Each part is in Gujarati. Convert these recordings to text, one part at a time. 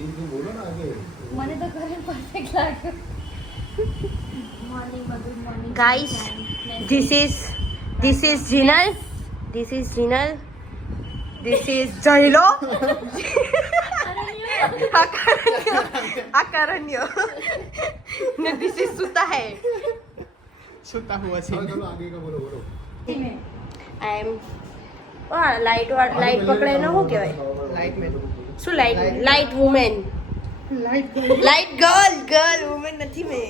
મને તો ઘરે પરફેક્ટ લાગ્યું guys this is this is Jinal this is Jinal this is જહીલો આ કરણ્યો ને ધીસ ઇઝ સુતા હે સુતા હુઆ છે ચલો આગે કા બોલો બોલો. આઈ એમ લાઈટ લાઈટ પકડાઈ ન હું કહેવાય? લાઈટ મેન શું light light woman light light girl girl woman નથી મેં.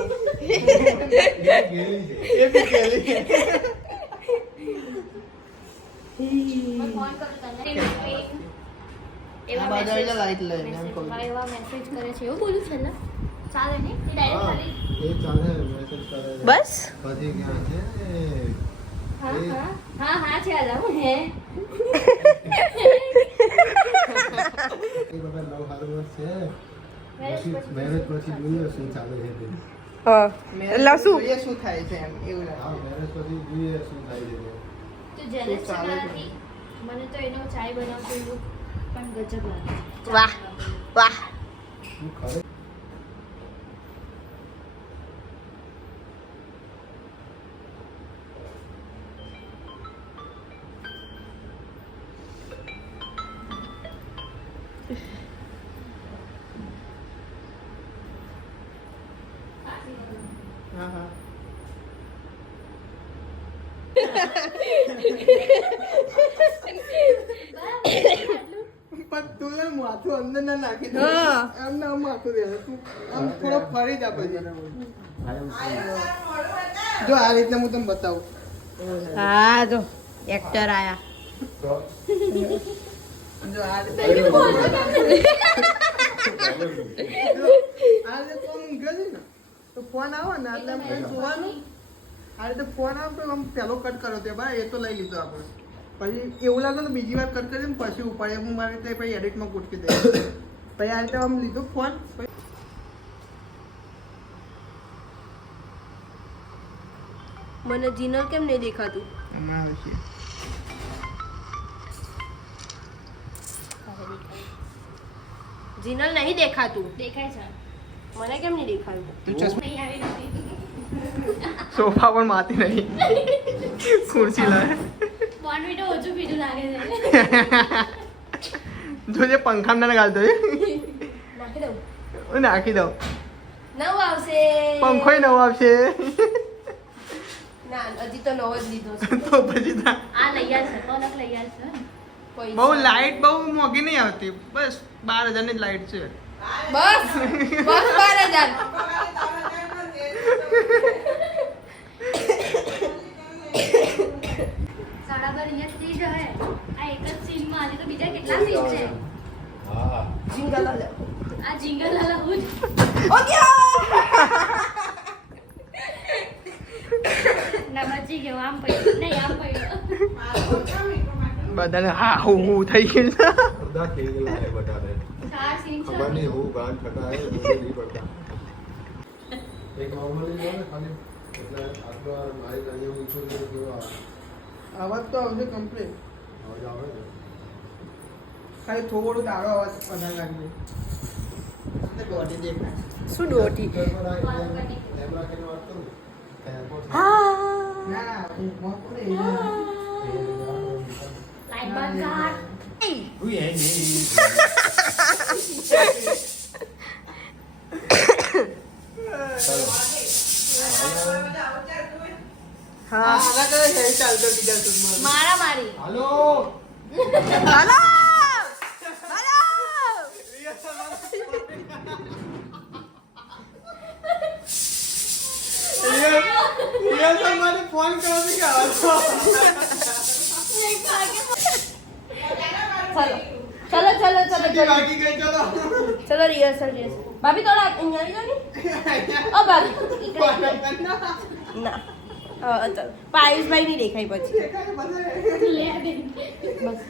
બસ? પછી ક્યાં છે? હા હા. હા હા છે હે. મને તો એનો ચાય બનાવતો પણ ગજબ લાગે છે. વાહ વાહ. પણ તું ને માથું અંદર ના નાખી દે. આમ ના માથું દે તું આમ થોડો ફરી જા પછી જો. આ રીતના હું તમને બતાવું હા જો એક્ટર આયા. જો આ રીતે રીતે ફોન ગયો ને તો ફોન આવે ને એટલે આ રીતે ફોન આવે તો આમ પહેલો કટ કર્યો તે ભાઈ એ તો લઈ લીધો આપણે. પછી એવું લાગે તો બીજી વાર કટ કરી પછી ઉપાડે. હું મારી રીતે પછી એડિટમાં ગોઠવી દે પછી આ રીતે આમ લીધો ફોન મને જીનલ કેમ નહીં દેખાતું? હમણાં જીનલ નહીં દેખાતું? દેખાય છે. મને કેમ નહીં દેખાતું સોફા પણ માતી નહીં. ખુરશી લાવે. જોજે પંખામાં ના ગાલતો એ. નાખી દઉં. હું નાખી દઉં. નવું આવશે. પંખોય નવો આવશે. ના હજી તો નવો જ લીધો છે. તો પછી આ લઈ આવશે પલક લઈ આવશે. બહુ લાઈટ બહુ મોંઘી નહીં આવતી. બસ બાર હજારની જ લાઈટ છે. બસ બસ બાર હજાર. બીજા કેટલા સીન છે હા જિંગલ આ જિંગલ લાલા હું ઓકે બધાને હા હું હું થઈ ગયું બધા થઈ ગયેલા છે બધાને ખબર નહીં હું ગાન થતા હે નહીં પડતા એક નોર્મલી જો ને ખાલી એટલે આટલો મારી નાની હું છું કેવો આવાજ તો આવશે કમ્પ્લીટ અવાજ આવે છે ખાલી થોડું તારો અવાજ વધારે એટલે શું એરપોર્ટ હા. મારા મારી હાલો હાલો. હાલો. મને ફોન કરો કે આવો ચલો. ચલો ચલો ચલો બાકી ગઈ ચલો. ચલો રિહર્સલ રિહર્સલ ભાભી થોડા અહીંયા આવી જાઓ ને ઓ ભાભી. ના. પાયુષભાઈ દેખાય પછી. બસ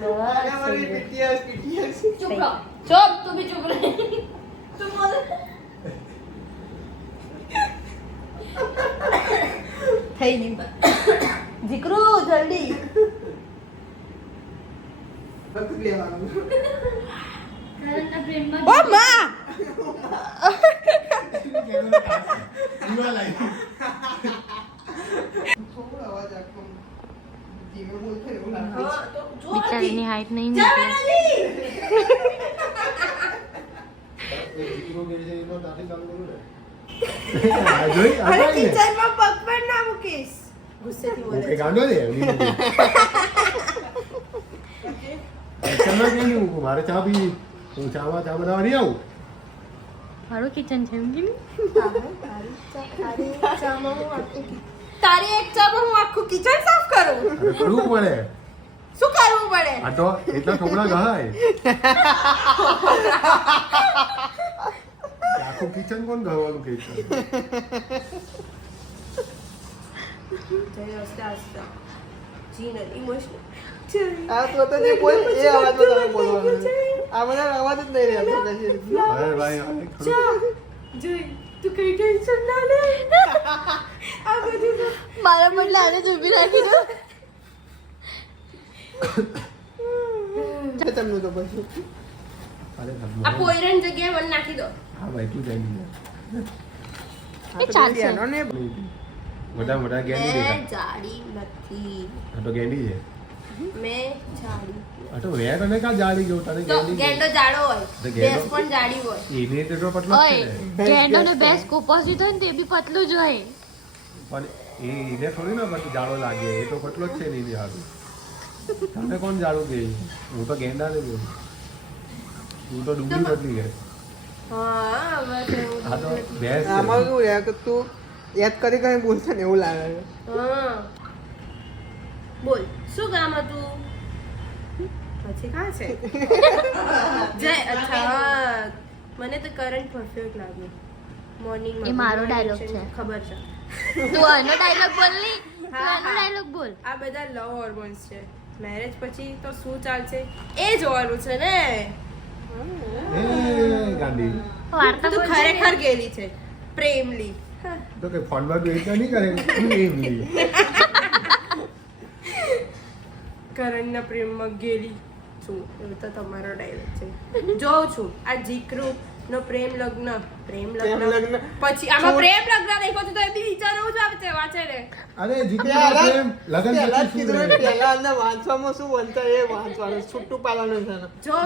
ચૂપ તું બી ચૂપ રહે તું બોલ થઈ ગયું. જીકરું જલ્દી. ઓ માં! બિચારીની હાઈટ નહીં જા જોઈ, અરે. કિચનમાં પગ પણ ના મૂકીશ. ગુસ્સેથી બોલે છે. ગાંડો દે એમની. કિચનમાં કેમ નહીં મૂકું? મારે ચા પી હું ચામાં ચા બનાવવા નહીં આવું. મારું કિચન છે એમ કેમ તારી એક ચામાં હું આખું કિચન સાફ કરું? કરવું પડે. શું કરવું પડે? આ તો એટલા છોકરા ગહાય આખું કિચન કોણ ગહવાનું કે છે જય હસતા હસતા જી નથી ઇમોશનલ આ તો તો જે બોલ એ અવાજમાં તમે બોલવાનું આ બધા અવાજ જ નહીં રહેતો અરે ભાઈ જોઈ તું કઈ ટેન્શન ના લે આ બધું મારા બદલે આને જ ઊભી રાખી દો તમને તો પછી આ પોયરન જગ્યાએ મને નાખી દો હા ભાઈ તું જઈ ચાલશે. મોટા મોટા ગેંડી જાડી નથી. આ તો ગેંડી છે. મેં જાડી. તો મેં તને કાં જાડી ગયો તને ગેંડી ગેંડો જાડો હોય. તો પણ જાડી હોય. એને તે પતલો છે ગેંડો ને બેસ કોપોઝિટ હોય ને તે બી પતલું જ હોય. પણ એ એને થોડી ના પછી જાડો લાગે. એ તો પતલો જ છે ને એની હારું. તને કોણ જાડું કે હું તો ગેંડા ને બોલું. હું તો ડુંગળી બદલી ગઈ આમાં શું રહે કે તું યાદ કરી કરીને બોલશે ને એવું લાગે છે. હા. બોલ શું કામ હતું? પછી કાં છે? જય અચ્છા મને તો કરંટ પરફેક્ટ લાગ્યું. મોર્નિંગ એ મારો ડાયલોગ છે. ખબર છે. તું આનો ડાયલોગ બોલની આનો ડાયલોગ બોલ. આ બધા લવ હોર્મોન્સ છે. મેરેજ પછી તો શું ચાલશે? એ જોવાનું છે ને. એ ગાંડી વાર્તા તું ખરેખર ગેલી છે. પ્રેમલી. તો કે ફોનમાં તું એટલા નહીં કરે. પ્રેમલી. કરણના પ્રેમમાં ગેલી છું. એવું તો તમારો ડાયલોગ છે. જોઉં છું. આ જીકરું નો પ્રેમ લગ્ન પ્રેમ લગ્ન લગ્ન. પછી આમાં પ્રેમ લગ્ન દેખો તો એ બી વિચારવું જ આવે વાંચે ને અરે જીત્યા પ્રેમ લગ્ન પહેલા કીધું અંદર વાંચવામાં શું બનતા એ વાંચવાનું છૂટું પાડવાનું છે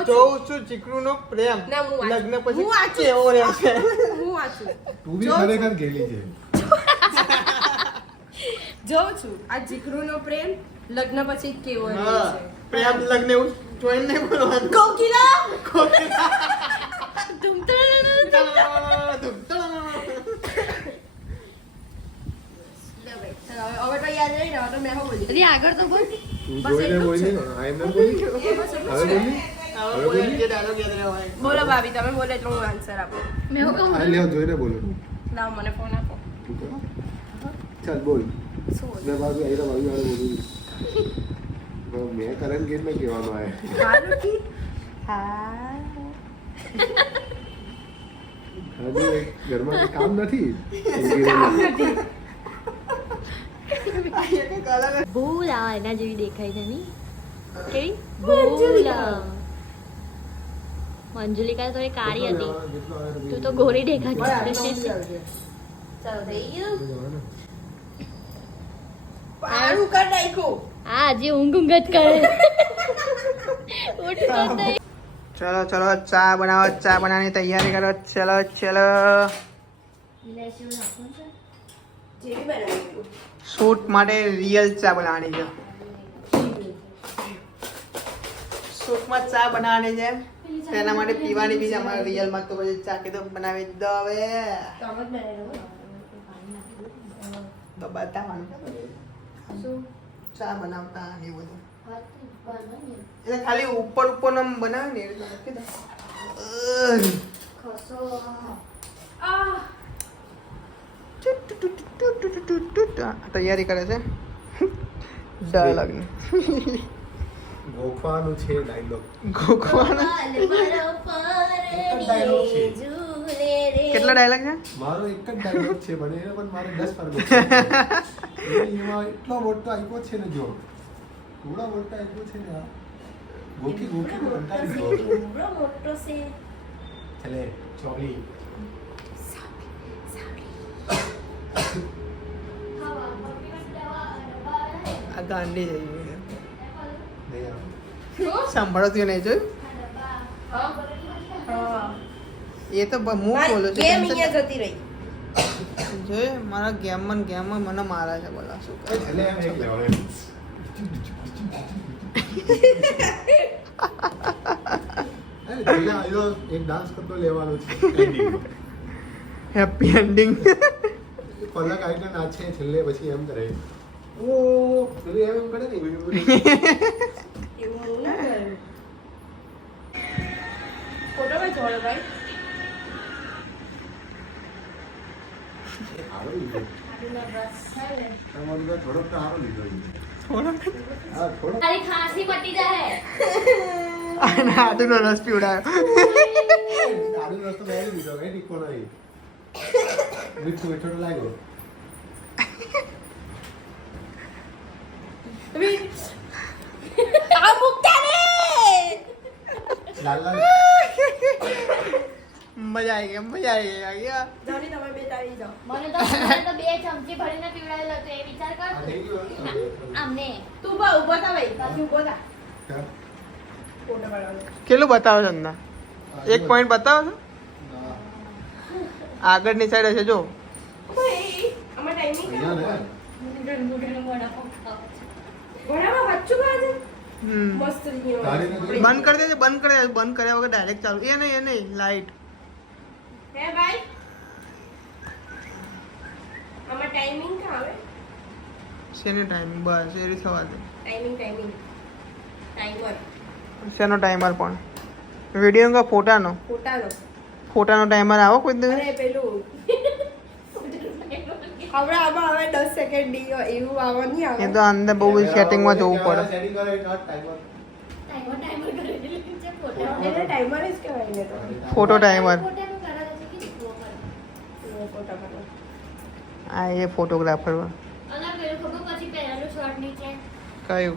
જોઉં છું. ચીકરું નો પ્રેમ. લગ્ન પછી હું વાંચું. એવો રહે છે હું વાંચું તું બી જોઉં છું. ખરેખર ગેલી છે જોઉં છું આ જીકરું નો પ્રેમ લગ્ન પછી કેવો રહે હા, છે પ્રેમ લગ્ન એવું જોઈને નહીં બોલવાનું કોકિલા કોકિલા. આગળ તો બોલ. બોલી? રહ્યો ભાભી તમે બોલે એટલે હું આન્સર આપો. મેં હું લ્યો જોઈને બોલો. લાવ મને ફોન આપો. ચાલ બોલ? મેં બાજુ આવી બાજુ વાળે બોલું મેં કરણ ગીત મેં કહેવાનું આવે હા. હજુ ઘરમાં કામ નથી. આ જ ભૂલ આ એના જેવી દેખાય છે ની કેવી? ભૂલા મંજુલિકા થોડી કાળી હતી. તું તો ગોરી દેખાતી હા હજી ઊંઘ ઊંઘ જ કરે. ઉઠતો નહીં ચલો ચલો ચા બનાવો ચા બનાવવાની તૈયારી કરો. ચલો ચલો. શૂટ માટે રિયલ ચા બનાવવાની છે. શૂટમાં ચા બનાવવાની છે. તેના માટે પીવાની બી છે. અમારે રિયલમાં તો પછી ચા કીધું બનાવી દો હવે. તો બતાવવાનું. ચા બનાવતા એવું બધું. એટલે ખાલી ઉપર ઉપર નામ બનાવે ને એટલે મૂકી દે. ખસો. તૈયારી કરે છે. ડાયલોગની ગોખવાનું છે ડાયલોગ ગોખવાનું? કેટલા ડાયલોગ છે? મારો એક જ ડાયલોગ છે મને પણ મારે દસ પર છે. એટલો મોટો આપ્યો છે ને જો. થોડા મોટા એટલો છે ને આ ગોખી ગોખી કંટાળી ગયો એવડો મોટો છે. એટલે ચોકલી આ ગાંડી થઈ ગઈ નહીં આવે. સાંભળતું નહીં જોયું? એ તો હું બોલું છું. ગેમ અહીંયા જતી રહી. જોયું? મારા ગેમમાં ને ગેમમાં મને મારા છે બોલા. શું કરે? એક ડાન્સ કરતો લેવાનો છે. હેપી એન્ડિંગ પલક આઈને નાચે છેલ્લે પછી એમ કરે. ઓ એમ એમ કરે ને. આદુનો રસ પીવડાયો આદુ રસ તો મેં દીધો કઈ તીખો નહીં. મીઠું મીઠું લાગ્યો. મજા આવી ગઈ મજા આવી ગઈ ગયા તમે બે તાળી જાઓ મને તો તો બે ચમચી ભરીને પીવડાવેલો હતો એ વિચાર કર તું. આમને તું ઊભા ઊભો થા ભાઈ પાછી ઊભો થા હા. ફોટો પાડવાનો કેટલું બતાવો છો અંદર? એક પોઈન્ટ બતાવો છો? ના. આગળની સાઈડ હશે જો? બંધ કરી દેજે બંધ કરી દેજે. બંધ કર્યા વગર ડાયરેક્ટ ચાલુ. એ નહીં એ નહીં લાઈટ હે ભાઈ? આમાં ટાઈમિંગ કા આવે? શેની ટાઈમિંગ બસ એ રીતે થવા દે. ટાઈમિંગ ટાઈમિંગ ટાઈમર શેનો ટાઈમર પણ? વીડિયો કે ફોટાનો? ફોટાનો. ફોટાનો ટાઈમર આવો કોઈ દિવસ? અરે પેલું. હમણાં આમાં હવે દસ સેકન્ડ ડી એવું આવવા નહીં એ તો અંદર બહુ સેટિંગમાં જવું પડે કરે ટાઈમર ટાઈમર ફોટા એને ટાઈમર જ કહેવાય ને તો. ફોટો ટાઈમર ફોટાનું કરાવે છે કે જુઓ પર. એ ફોટા પર આ એ ફોટોગ્રાફર અને પેલું ખબર પછી પહેરેલું શર્ટ નીચે? કયું?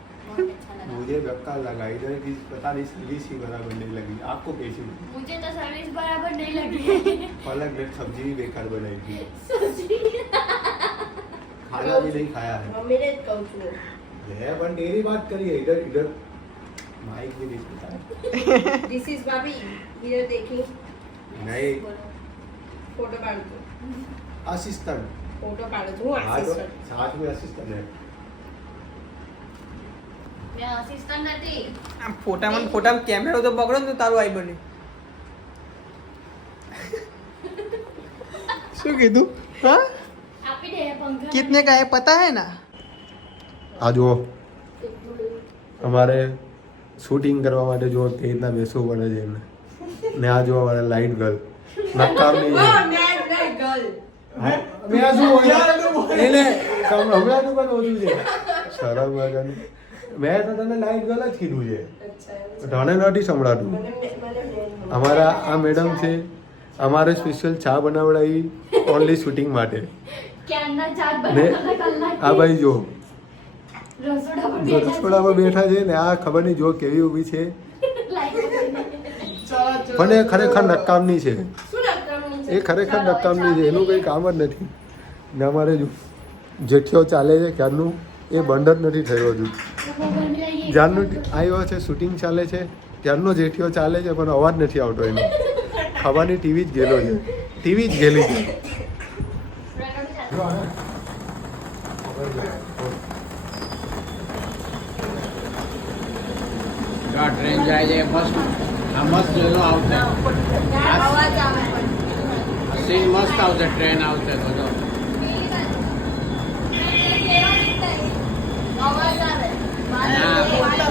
मुझे बेकार लगा इधर की पता नहीं सर्विस ही बराबर नहीं लगी आपको कैसी लगी मुझे तो सर्विस बराबर नहीं लगी पलक ने सब्जी भी बेकार बनाई थी खाना भी नहीं खाया है मेरे है पर मेरी बात करिए इधर इधर माइक भी नहीं पता दिस इज भाभी इधर देखिए नहीं फोटो पाड़ दो असिस्टेंट फोटो पाड़ दो असिस्टेंट साथ में असिस्टेंट है આમ ફોટામાં ને ફોટામાં કેમેરો તો પકડો ને તો તારું આઈ બન્યું શું કીધું હા આપી દે પંખા કિતને का है पता है ना આ જુઓ અમારે શૂટિંગ કરવા માટે જો તે રીતના બેસવું પડે છે એમને ને આ જો અમારે લાઈટ ગર્લ નકામની છે. ઓ નેટ નેટ ગર્લ હા, મેં આ શું બોલ્યા? એને કમ- હમણાંનું પણ ઓછું છે શરમ વગરનું. મેં તો તને લાઈટ ગર્લ જ કીધું છે. અચ્છા તને નથી સંભળાતું. અમારા આ મેડમ છે અમારે સ્પેશિયલ ચા બનાવડાવી ઓનલી શૂટિંગ માટે. ને આ ભાઈ જો. રસોડા પર જો બેઠા રસોડામાં બેઠા છે ને આ ખબર નહીં જો કેવી ઊભી છે. પણ એ ખરેખર નકામની છે. એ ખરેખર નકામની છે એનું કંઈ કામ જ નથી. ને અમારે જો જેઠિયો ચાલે છે ક્યારનું એ બંધ જ નથી થયો હજુ. જ્યારનું આવ્યો છે શૂટિંગ ચાલે છે ત્યારનો જેઠિયો ચાલે છે પણ અવાજ નથી આવતો એનો. ખાવાની ટીવી જ ગેલો છે. ટીવી જ ગેલી છે. ટ્રેન જાય છે મસ્ત આ મસ્ત જોયેલો આવશે. મસ્ત આવશે ટ્રેન આવશે તો 啊